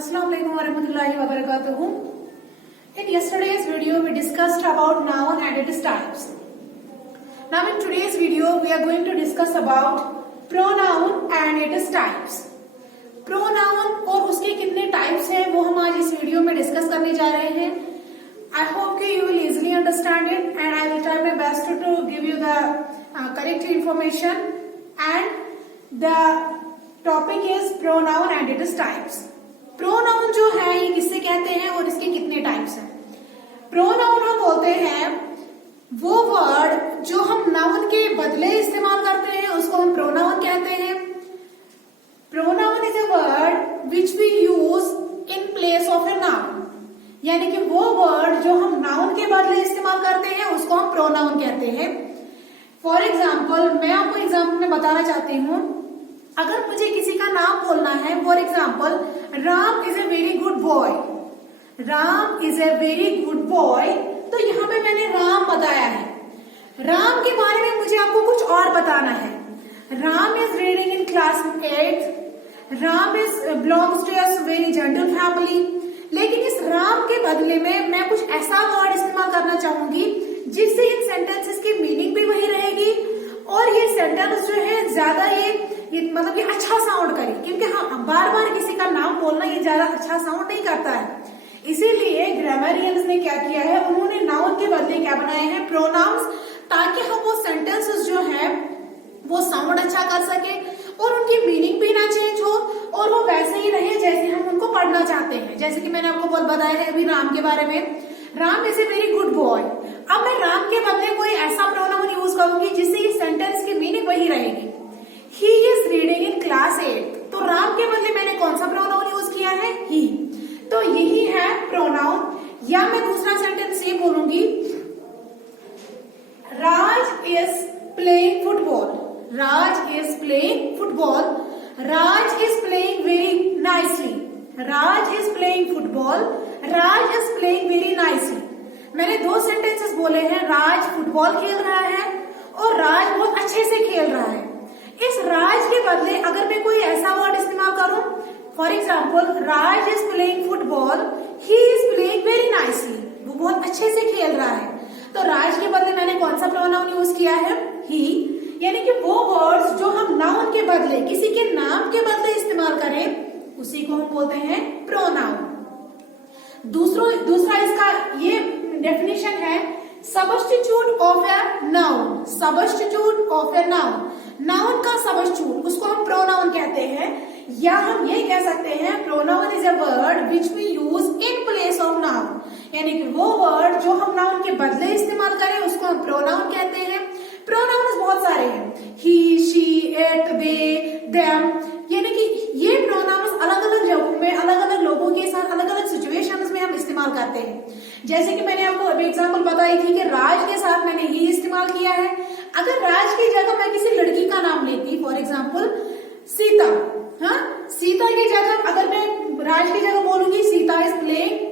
Assalamualaikum warahmatullahi wabarakatuh. In yesterday's video, we discussed about noun and its types. Now in today's video, we are going to discuss about pronoun and its types. Pronoun और उसके कितने types हैं वो हम आज इस video में discuss करने जा रहे हैं. I hope you will easily understand it and I will try my best to give you the correct information. And the topic is pronoun and its types. Pronoun जो है ये किससे कहते हैं और इसके कितने टाइप्स हैं. प्रोनाउन हम बोलते हैं वो वर्ड जो हम नाउन के बदले इस्तेमाल करते हैं उसको हम प्रोनाउन कहते हैं. Pronoun is a word which we use in place of a noun, यानी कि वो वर्ड जो हम नाउन के बदले इस्तेमाल करते हैं उसको हम प्रोनाउन कहते हैं. फॉर एग्जाम्पल, मैं आपको एग्जाम्पल में बताना चाहती हूँ. अगर मुझे किसी का नाम बोलना है, for example Ram is a very good boy, Ram is a very good boy, तो यहाँ पे मैंने राम बताया है. राम के बारे में मुझे आपको कुछ और बताना है. Ram is reading in class 8, Ram is belongs to a very general family. लेकिन इस राम के बदले में मैं कुछ ऐसा वर्ड इस्तेमाल करना चाहूंगी जिससे इन सेंटेंसेस की मीनिंग भी वही रहेगी और ये सेंटेंस जो है ज्यादा ये मतलब ये अच्छा साउंड करे, क्योंकि हाँ बार बार किसी का नाम बोलना ये ज्यादा अच्छा साउंड नहीं करता है. इसीलिए ग्रामरियंस ने क्या किया है, उन्होंने नाउन के बदले क्या बनाए हैं, प्रोनाउंस, ताकि हम वो सेंटेंसेस जो है वो साउंड अच्छा कर सके और उनकी मीनिंग भी ना चेंज हो और वो वैसे ही रहे जैसे हम उनको पढ़ना चाहते हैं. जैसे कि मैंने आपको बताया है अभी राम के बारे में, Ram is a very good boy. अब मैं राम के बदले कोई ऐसा प्रोनाउन यूज करूंगी जिससे ये सेंटेंस की मीनिंग वही रहेगी. He is reading in class 8, तो राम के बदले मैंने कौन सा प्रोनाउन यूज किया है, ही. तो यही है प्रोनाउन. या मैं दूसरा सेंटेंस ये बोलूंगी, Raj is playing football, Raj is playing football, Raj is playing very nicely, Raj is playing football, Raj is playing very nicely. मैंने दो सेंटेंसेस बोले हैं, राज फुटबॉल खेल रहा है और राज बहुत अच्छे से खेल रहा है. इस राज के बदले अगर मैं कोई ऐसा वर्ड इस्तेमाल करूं, for example Raj is playing football, he is playing very nicely, वो बहुत अच्छे से खेल रहा है. तो राज के बदले मैंने कौन सा प्रोनाउन यूज किया है, ही. यानी कि वो वर्ड्स जो हम नाउन के बदले किसी के नाम के बदले इस्तेमाल करें उसी को हम बोलते हैं प्रोनाउन. दूसरा इसका ये डेफिनेशन है, substitute of a noun, substitute of a noun. Noun का सबस्टिट्यूट उसको हम प्रोनाउन कहते हैं. या हम ये कह सकते हैं pronoun is a word which we use in place of noun, यानी कि वो वर्ड जो हम नाउन के बदले इस्तेमाल करें उसको हम प्रोनाउन कहते हैं. प्रोनाउंस बहुत सारे हैं, ही, शी, इट, दे, देम, यानी कि ये प्रोनाउंस अलग अलग जगहों में अलग अलग लोगों के साथ अलग अलग सिचुएशंस में हम इस्तेमाल करते हैं. जैसे कि मैंने आपको अभी एग्जांपल बताई थी कि राज के साथ मैंने ये इस्तेमाल किया है. अगर राज की जगह मैं किसी लड़की का नाम लेती, फॉर एग्जाम्पल सीता, हाँ, सीता की जगह अगर मैं राज की जगह बोलूंगी Sita is playing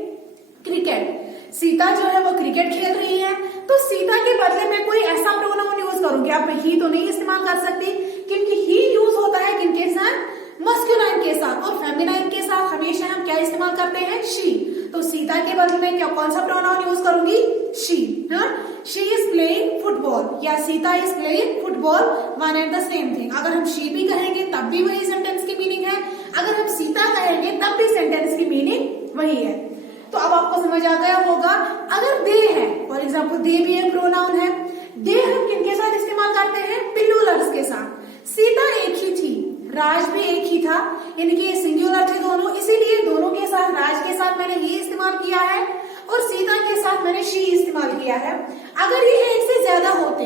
cricket, Sita जो है वो क्रिकेट खेल रही है, तो सीता के बदले मैं कोई ऐसा प्रोनाउन यूज करूंगी. आप ही तो नहीं इस्तेमाल कर सकती, क्योंकि ही यूज होता है किनके साथ, मस्कुलाइन के साथ, और फेमिनाइन के साथ हमेशा हम क्या इस्तेमाल करते हैं, शी. तो सीता के बदले में क्या कौन सा प्रोनाउन यूज करूंगी, शी. हाँ, शी इज प्लेइंग फुटबॉल या Sita is playing football, one and the same thing. अगर हम शी भी कहेंगे तब भी वही सेंटेंस की मीनिंग है, अगर हम सीता कहेंगे तब भी सेंटेंस की मीनिंग वही है. तो अब आपको समझ आ गया होगा. अगर दे है, फॉर एग्जाम्पल दे भी एक प्रोनाउन है. दे हम किनके साथ इस्तेमाल करते हैं, प्लूरल्स के साथ. सीता एक ही थी, राज भी एक ही था, यानी कि ये सिंगुलर थे दोनों, इसीलिए दोनों के साथ, राज के साथ मैंने ये इस्तेमाल किया है और सीता के साथ मैंने शी इस्तेमाल किया है. अगर ये एक से ज्यादा होते,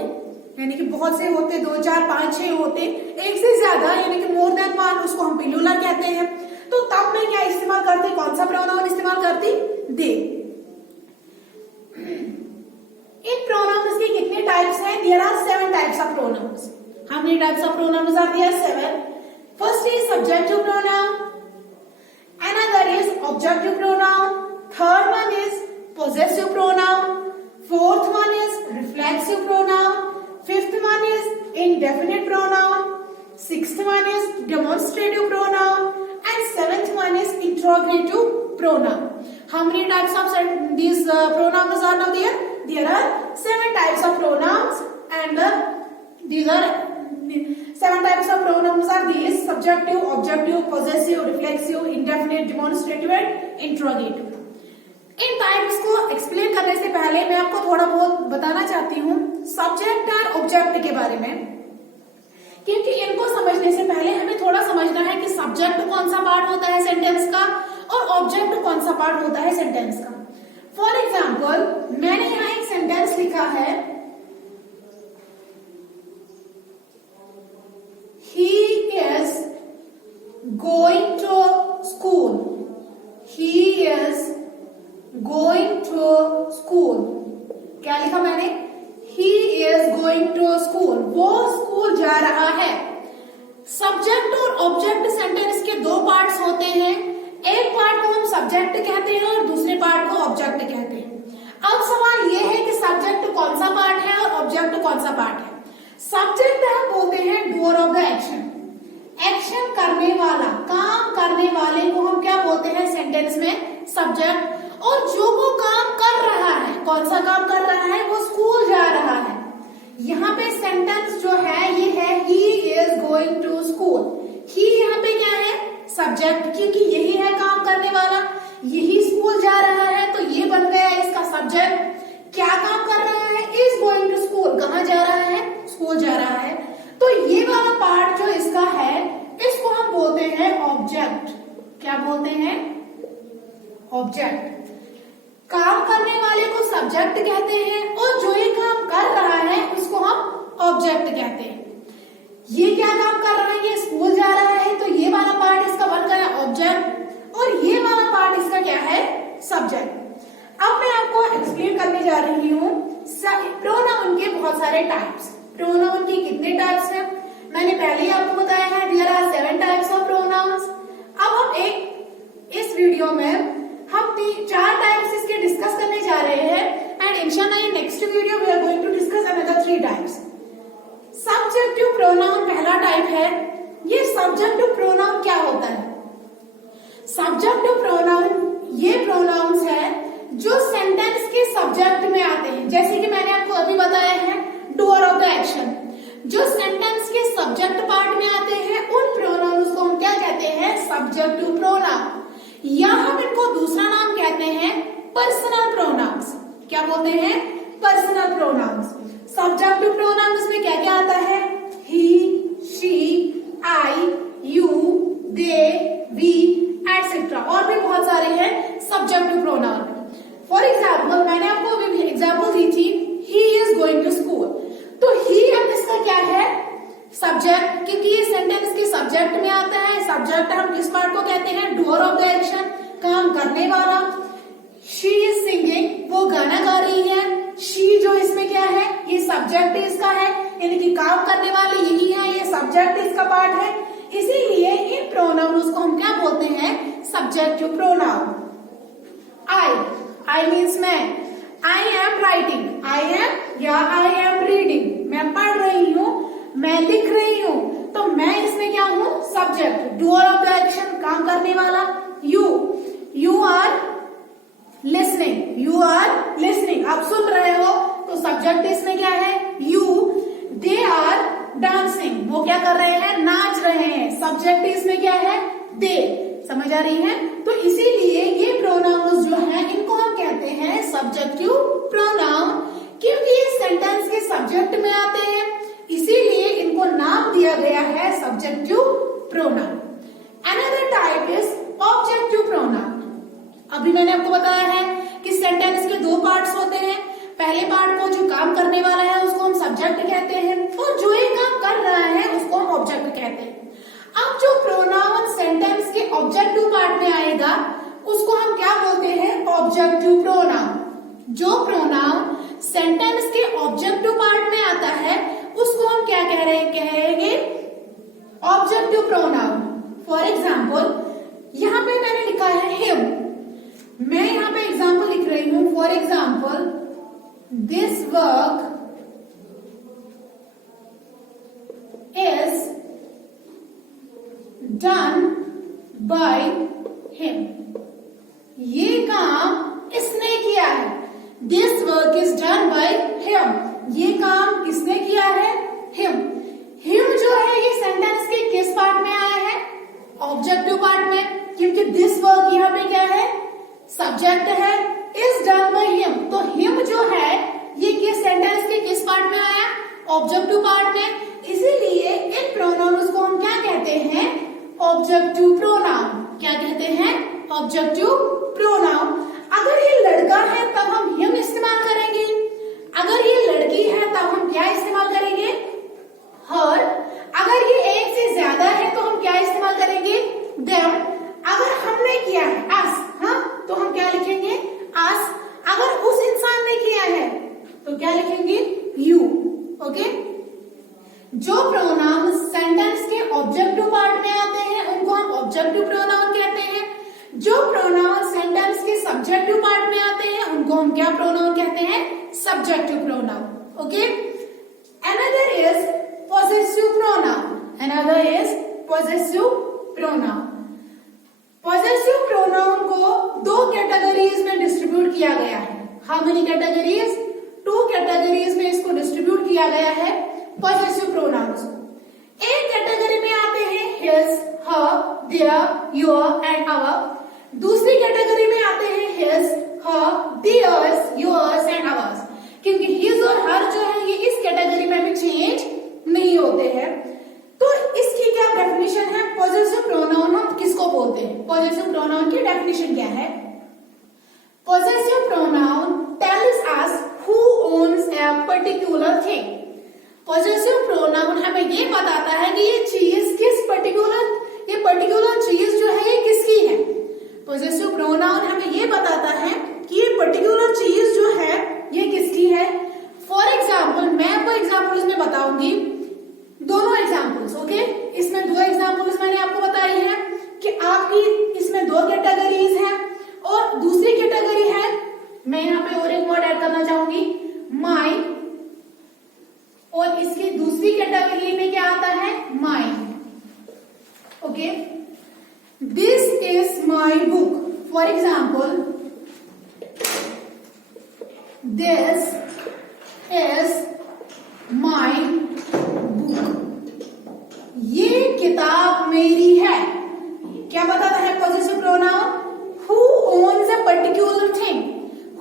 यानी कि बहुत से होते, 2, 4, 5, 6 होते, एक से ज्यादा यानी कि मोर देन वन, उसको हम प्लूरल कहते हैं. तो तब मैं क्या इस्तेमाल करती, कौन सा प्रोनाउन इस्तेमाल करती, दे. इन प्रोनाउंस के कितने टाइप्स हैं, there are 7 types of pronouns. How many types of pronouns are there? 7. First is subjective pronoun, another is objective pronoun, third one is possessive pronoun, fourth one is reflexive pronoun, fifth one is indefinite pronoun, sixth one is demonstrative pronoun, and seventh one is interrogative pronoun. How many types of these pronouns are now there? There are 7 types of pronouns, and these are 7 types of pronouns are these: subjective, objective, possessive, reflexive, indefinite, demonstrative and interrogative. In types को explain करने से पहले मैं आपको थोड़ा बहुत बताना चाहती हूँ सब्जेक्ट और ऑब्जेक्ट के बारे में, क्योंकि इनको समझने से पहले हमें थोड़ा समझना है कि सब्जेक्ट कौन सा पार्ट होता है सेंटेंस का और ऑब्जेक्ट कौन सा पार्ट होता है सेंटेंस का। फॉर एग्जाम्पल, मैंने यहाँ एक सेंटेंस लिखा है, he is going to school. He is going to school. क्या लिखा मैंने? He is going to school. वो स्कूल जा रहा है। सब्जेक्ट और ऑब्जेक्ट सेंटेंस के 2 पार्ट्स होते हैं। एक पार्ट को हम सब्जेक्ट कहते हैं और दूसरे पार्ट को ऑब्जेक्ट कहते हैं। अब सवाल ये है कि सब्जेक्ट कौन सा पार्ट है और ऑब्जेक्ट कौन सा पार्ट है। सब्जेक्ट हम बोलते हैं doer of the action, action करने वाला, काम करने वाले को हम क्या बोलते हैं सेंटेंस में? सब्जेक्ट। और जो वो काम कर रहा है, कौन सा काम कर रहा है? वो स्कूल जा रहा है। यहाँ पे सेंटेंस जो है ये है he is going to school. he यहाँ पे क्या है? सब्जेक्ट, क्योंकि यही है काम करने वाला, यही स्कूल जा रहा है, तो ये बन गया इसका सब्जेक्ट। क्या काम कर रहा है? is going to school. कहाँ जा रहा है? स्कूल जा रहा है। तो ये वाला पार्ट जो इसका है, इसको हम बोलते हैं ऑब्जेक्ट। क्या बोलते हैं? ऑब्जेक्ट। काम करने वाले को सब्जेक्ट कहते हैं और जो ये काम कर रहा है उसको हम ऑब्जेक्ट कहते हैं। ये क्या काम कर रहा है? ये स्कूल जा रहा है, तो ये वाला पार्ट इसका बन गया ऑब्जेक्ट और ये वाला पार्ट इसका क्या है? सब्जेक्ट। अब मैं आपको एक्सप्लेन करने जा रही हूँ प्रोनाउन के बहुत सारे टाइप्स। प्रोनाउन की कितने टाइप्स हैं मैंने पहले ही आपको बताया है, there are 7 types of pronouns. अब हम इस वीडियो में हम 4 टाइप्स इसके डिस्कस करने जा रहे हैं एंड इंशाल्लाह in next video we are going to discuss another 3 types. Subjective pronoun पहला टाइप है। ये सब्जेक्टिव प्रोनाउन क्या होता है? सब्जेक्टिव प्रोनाउन ये प्रोनाउंस है जो सेंटेंस के सब्जेक्ट में आते हैं। जैसे कि मैंने आपको अभी बताया है डूअर ऑफ द एक्शन, जो सेंटेंस के सब्जेक्ट पार्ट में आते हैं उन प्रोनाउंस को हम क्या कहते हैं? सब्जेक्टिव प्रोनाउन, या हम इनको दूसरा नाम कहते हैं पर्सनल प्रोनाउंस। क्या बोलते हैं? Personal pronouns. सब्जेक्टिव प्रोनाउंस में क्या क्या आता है? He, she, I, you, they, we etcetera, और भी बहुत सारे हैं सब्जेक्टिव प्रोनाउन। फॉर एग्जाम्पल, मैंने आपको अभी एग्जाम्पल दी थी, he is going to school. तो ही अब इसका क्या है? सब्जेक्ट, क्योंकि ये सेंटेंस के सब्जेक्ट में आता है। सब्जेक्ट हम किस पार्ट को कहते हैं? डूअर ऑफ द एक्शन, काम करने वाला। शी इज सिंगिंग, वो गाना गा रही है। शी जो इसमें क्या है? ये सब्जेक्ट इसका है, यानी कि काम करने वाले यही है, ये सब्जेक्ट इसका पार्ट है। इसीलिए इन प्रोनाउंस को हम क्या बोलते हैं? Subjective pronoun. आई मीन्स मैं। I am writing, I am या आई एम रीडिंग, मैं पढ़ रही हूँ, मैं लिख रही हूँ, तो मैं इसमें क्या हूँ? Subject, doer of the action, काम करने वाला। You are listening, you are listening, आप सुन रहे हो, तो सब्जेक्ट इसमें क्या है? यू। दे आर डांसिंग, वो क्या कर रहे हैं? नाच रहे हैं, सब्जेक्ट इसमें क्या है? दे। समझ आ रही है? तो इसीलिए ये प्रोनाउंस जो है इनको हम कहते हैं सब्जेक्टिव प्रोनाउन, क्योंकि ये सेंटेंस के सब्जेक्ट में आते हैं, इसीलिए इनको नाम दिया गया है subjective pronoun. Another type is objective pronoun. अभी मैंने आपको बताया है कि सेंटेंस के 2 पार्ट्स होते हैं। पहले पार्ट को जो काम करने वाला है उसको हम सब्जेक्ट कहते हैं और जो ये काम कर रहा है उसको हम ऑब्जेक्ट कहते हैं। अब जो प्रोनाउन सेंटेंस के ऑब्जेक्टिव पार्ट में आएगा उसको हम क्या बोलते हैं? Objective pronoun. जो प्रोनाउन सेंटेंस के ऑब्जेक्टिव पार्ट में आता है उसको हम क्या कहेंगे? Objective pronoun. फॉर एग्जाम्पल, यहाँ पे मैंने लिखा है हिम, मैं यहाँ पे एग्जाम्पल लिख रही हूं। For example, this work is done by him. ये काम इसने किया है. This work is done by him. ये काम किसने किया है? Him. Him जो है ये सेंटेंस के किस पार्ट में आया है? ऑब्जेक्टिव पार्ट में, क्योंकि दिस वर्क यहाँ पे क्या है? सब्जेक्ट है. इज डन बाय हिम, तो हिम जो है ये किस सेंटेंस के किस पार्ट में आया? ऑब्जेक्टिव पार्ट में. इसीलिए इन प्रोनाउंस को हम क्या कहते हैं? Objective pronoun. क्या कहते हैं? Objective pronoun. अगर ये लड़का है तब हम हिम इस्तेमाल करेंगे. अगर ये लड़की है तब हम क्या इस्तेमाल करेंगे? हर. अगर ये एक से ज्यादा है तो हम क्या इस्तेमाल करेंगे? देम. अगर हमने किया है अस, हाँ, तो हम क्या लिखेंगे? अस. अगर उस इंसान ने किया है तो क्या लिखेंगे? यू. ओके. जो प्रोनाउन सेंटेंस के ऑब्जेक्टिव पार्ट में आते हैं उनको हम ऑब्जेक्टिव प्रोनाउन कहते हैं. जो प्रोनाउन सेंटेंस के सब्जेक्टिव पार्ट में आते हैं उनको हम क्या प्रोनाउन कहते हैं? Subjective pronoun. Okay. Another is possessive pronoun. Another is possessive pronoun. Possessive pronoun को दो कैटेगरीज में डिस्ट्रीब्यूट किया गया है. How many categories? 2 कैटेगरीज में इसको डिस्ट्रीब्यूट किया गया है possessive pronouns. एक कैटेगरी में आते हैं his, her, their, your and our. दूसरी कैटेगरी में आते हैं his, her, theirs, yours and ours. क्योंकि his और her जो है ये इस कैटेगरी में भी चेंज नहीं होते हैं. तो इसकी क्या डेफिनेशन है? पॉजेसिव प्रोनाउन हम किसको बोलते हैं? पॉजेसिव प्रोनाउन की डेफिनेशन क्या है? Possessive pronoun tells us who owns a particular thing. Possessive pronoun हमें ये बताता है कि ये चीज किस पर्टिकुलर चीज जो है ये किसकी है. पॉजेसिव प्रोनाउन हमें ये बताता है कि ये पर्टिकुलर चीज जो है ये किसकी है. फॉर एग्जाम्पल मैं आपको एग्जाम्पल्स में बताऊंगी, दोनों एग्जाम्पल्स. ओके. इसमें 2 एग्जाम्पल्स मैंने आपको बताई है कि आपकी इसमें 2 कैटेगरीज हैं और दूसरी कैटेगरी है, मैं यहाँ पे और एक वर्ड ऐड करना चाहूंगी, माइंड. और इसकी दूसरी कैटेगरी में क्या आता है? Mind. Okay. This is my book. For example this is my book. ये किताब मेरी है. क्या बताता है possessive pronoun? Who owns a particular thing.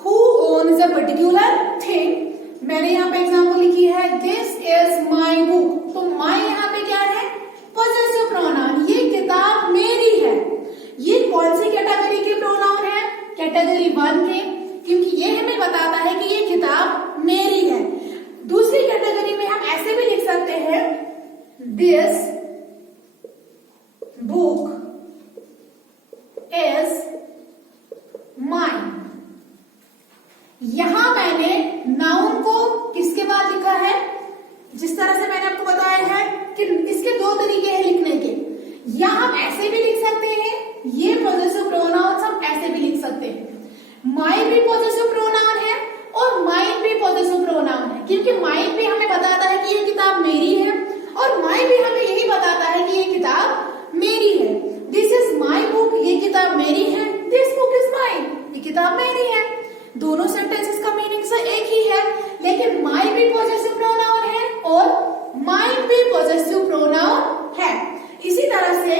Who owns a particular thing. मैंने यहाँ पे एग्जाम्पल लिखी है दिस इज माई बुक. तो माई यहाँ पे क्या है? Possessive pronoun. ये किताब मेरी है. ये कौन सी कैटेगरी के प्रोनाउन है? कैटेगरी 1 के, क्योंकि ये हमें बताता है कि ये किताब मेरी है. दूसरी कैटेगरी में हम ऐसे भी लिख सकते हैं दिस बुक इज माइन. यहां मैंने नाउन को किसके बाद लिखा है? जिस तरह से मैंने आपको बताया है कि इसके 2 तरीके हैं लिखने के. या हम ऐसे भी लिख सकते हैं, ये पॉजेसिव प्रोनाउन हम ऐसे भी लिख सकते हैं. माई भी पॉजेसिव प्रोनाउन है और माइन भी पॉजेसिव प्रोनाउन है, क्योंकि माइन भी हमें बताता है कि ये किताब मेरी है और माई भी हमें यही बताता है कि ये किताब मेरी है. This is my book. ये किताब मेरी है. This book is mine. ये किताब मेरी है. दोनों सेंटेंसेस का मीनिंग से एक ही है, लेकिन माई भी पॉजेसिव प्रोनाउन है और माइन भी पॉजेसिव प्रोनाउन है. इसी तरह से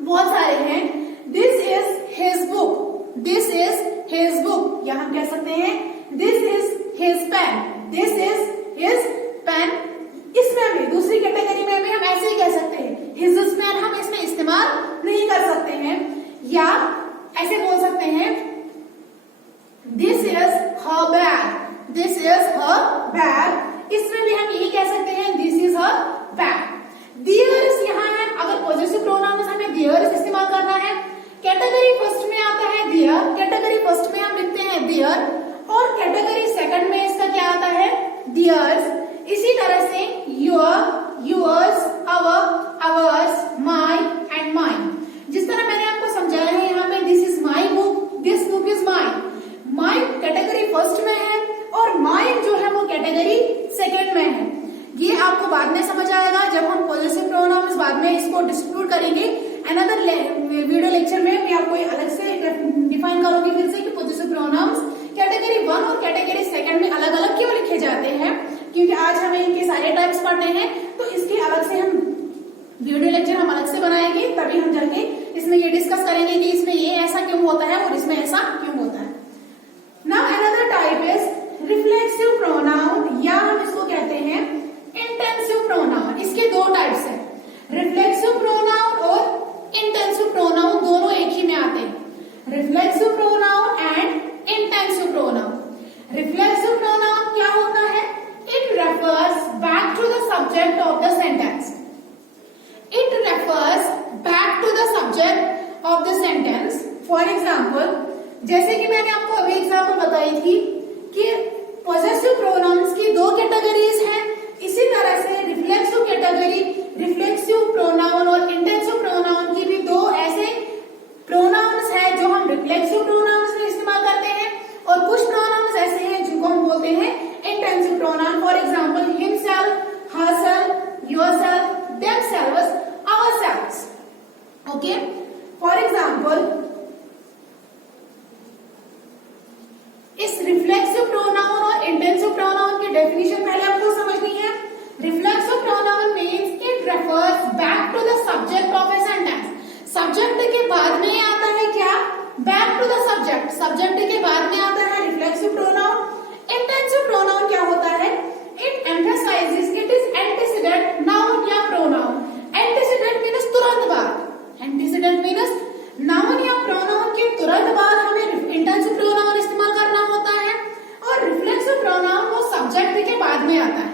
बहुत सारे हैं. This is his book. This is his book. या हम कह सकते हैं this is his pen. This is his pen. इसमें भी दूसरी कैटेगरी में भी हम ऐसे ही कह सकते हैं. हिज पेन हम इसमें इस्तेमाल नहीं कर सकते हैं. या ऐसे बोल सकते हैं this is her bag. This is her bag. इसमें भी हम यही कह सकते हैं this is her bag. Theirs यहाँ है. अगर पॉजेसिव प्रोनाउन हमें दियर्स इस्तेमाल करना है, कैटेगरी फर्स्ट में आता है दियर. कैटेगरी फर्स्ट में हम लिखते हैं दियर और कैटेगरी सेकंड में इसका क्या आता है? दियर्स. इसी तरह से your, yours, our, ours, my and mine. जिस तरह मैंने आपको समझाया है यहाँ पे this is my book, this book is mine. Mine category first में है और माइन जो है वो कैटेगरी सेकंड में है. ये आपको बाद में समझ आएगा जब हम पॉजेसिव प्रोनाउंस बाद में इसको डिस्ट्रीब्यूट करेंगे. अनदर सेकेंड इस सेकेंड में अलग अलग क्यों लिखे जाते हैं, क्योंकि आज हमें इनके सारे टाइप्स पढ़ने हैं, तो इसके अलग से हम वीडियो लेक्चर हम अलग से बनाएंगे, तभी हम जाके इसमें ये डिस्कस करेंगे कि इसमें ये ऐसा क्यों होता है और इसमें ऐसा क्यों होता है। Now another type is reflexive pronoun, या हम इसको कहते हैं इंटेंसिव प्रोनाउन। इसके दो टाइप्स हैं, रिफ्लेक्सिव प्रोनाउन और इंटेंसिव प्रोनाउन, दोनों एक ही में आते हैं। Reflexive pronoun and intensive pronoun. Reflexive pronoun क्या होता है? It refers back to the subject of the sentence. It refers back to the subject of the sentence. For example, जैसे कि मैंने आपको अभी एग्जाम्पल बताई थी कि पॉजेसिव प्रोनाउंस की दो कैटेगरीज हैं, इसी तरह से रिफ्लेक्सिव कैटेगरी, रिफ्लेक्सिव प्रोनाउन और इंटेंसिव प्रोनाउन की भी दो ऐसे प्रोनाउंस है जो हम रिफ्लेक्सिव प्रोनाउंस में इस्तेमाल करते हैं, और कुछ प्रोनाउंस ऐसे हैं जिनको हम बोलते हैं intensive pronoun. For example, himself, herself, yourself, themselves, ourselves. Okay? For example, इस रिफ्लेक्सिव प्रोनाउन और इंटेंसिव प्रोनाउन की डेफिनेशन पहले आपको समझनी है। Reflexive pronoun means it refers back to the subject of a sentence. Subject के बाद में आता है क्या? Back to the subject. Subject के बाद में आता है रिफ्लेक्सिव प्रोनाउन। इंटेंसिव प्रोनाउन क्या होता है? It emphasises, it is antecedent noun या प्रोनाउन। एंटीसीडेंट मीन्स तुरंत बाद। एंटीसीडेंट मीन्स नाउन या प्रोनाउन के तुरंत बाद हमें इंटेंसिव प्रोनाउन इस्तेमाल करना होता है, और रिफ्लेक्सिव प्रोनाउन वो सब्जेक्ट के बाद में आता है।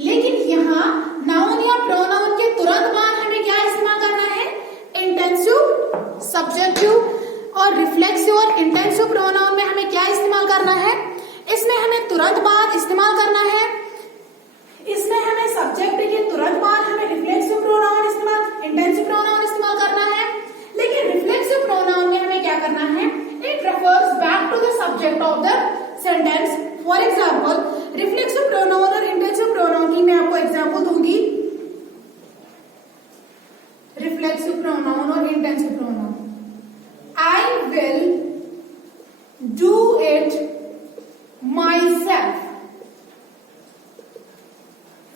लेकिन यहाँ नाउन या प्रोनाउन के तुरंत बाद हमें क्या इस्तेमाल करना है? इंटेंसिव, सब्जेक्टिव, और रिफ्लेक्सिव और इंटेंसिव प्रोनाउन में हमें क्या इस्तेमाल करना है? इसमें हमें तुरंत बाद इस्तेमाल करना है, इसमें हमें सब्जेक्ट के तुरंत बाद हमें रिफ्लेक्सिव प्रोनाउन इस्तेमाल, इंटेंसिव प्रोनाउन इस्तेमाल करना है। लेकिन रिफ्लेक्सिव प्रोनाउन में हमें क्या करना है? It refers back to the subject of the sentence. For example, reflexive pronoun और इंटेंसिव प्रोनाउन की मैं आपको एग्जाम्पल दूंगी। रिफ्लेक्सिव प्रोनाउन और intensive pronoun, I will do it myself.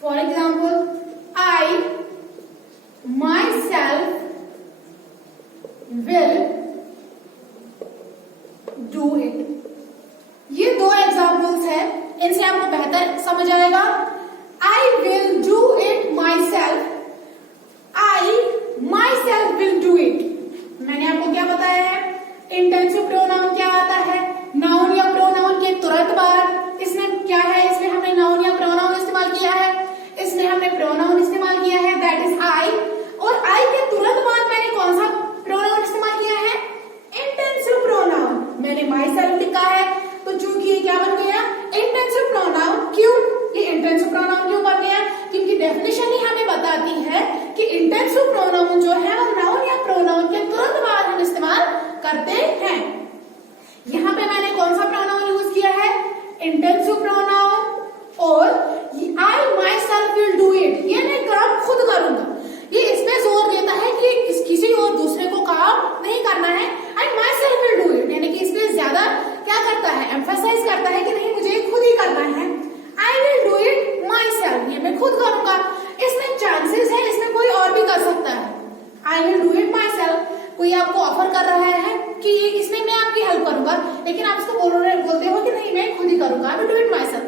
For example, I myself will do it. ये दो examples हैं, इनसे आपको बेहतर समझ आएगा। I will do it myself. I myself will do it. मैंने आपको क्या बताया है? इंटेंसिव प्रोनाउन क्या आता है? नाउन या प्रोनाउन के तुरंत बाद। इसमें क्या है? इसमें हमने नाउन या प्रोनाउन इस्तेमाल किया है, इसमें हमने प्रोनाउन इस्तेमाल किया है, दैट इज आई। और आई के तुरंत बाद मैंने कौन सा प्रोनाउन इस्तेमाल किया है? Intensive pronoun. मैंने माई सेल्फ लिखा है, तो चूंकि ये क्या बन गया? Intensive pronoun. क्यों ये इंटेंसिव प्रोनाउन क्यों बन गया? क्योंकि डेफिनेशन ही हमें बताती है कि इंटेंसिव प्रोनाउन जो है वो नाउन या प्रोनाउन के तुरंत बाद हम इस्तेमाल करते हैं। यहाँ पे मैंने कौन सा प्रोनाउन यूज किया है? Intensive pronoun. और I myself will do it, ये मैं काम खुद करूंगा। ये इसमें जोर देता है कि किसी और दूसरे को काम नहीं करना है। I myself will do it, यानी कि इसमें ज्यादा क्या करता है? एम्फसाइज करता है कि नहीं, मुझे खुद ही करना है। आई will do it my self, ये मैं खुद करूंगा। इसमें चांसेस है, इसमें कोई और भी कर सकता है। आई will do it my self, कोई आपको ऑफर कर रहा है कि इसमें मैं आपकी हेल्प करूंगा, लेकिन आप इसको बोलते हो कि नहीं मैं खुद ही करूंगा, आई will do it my self.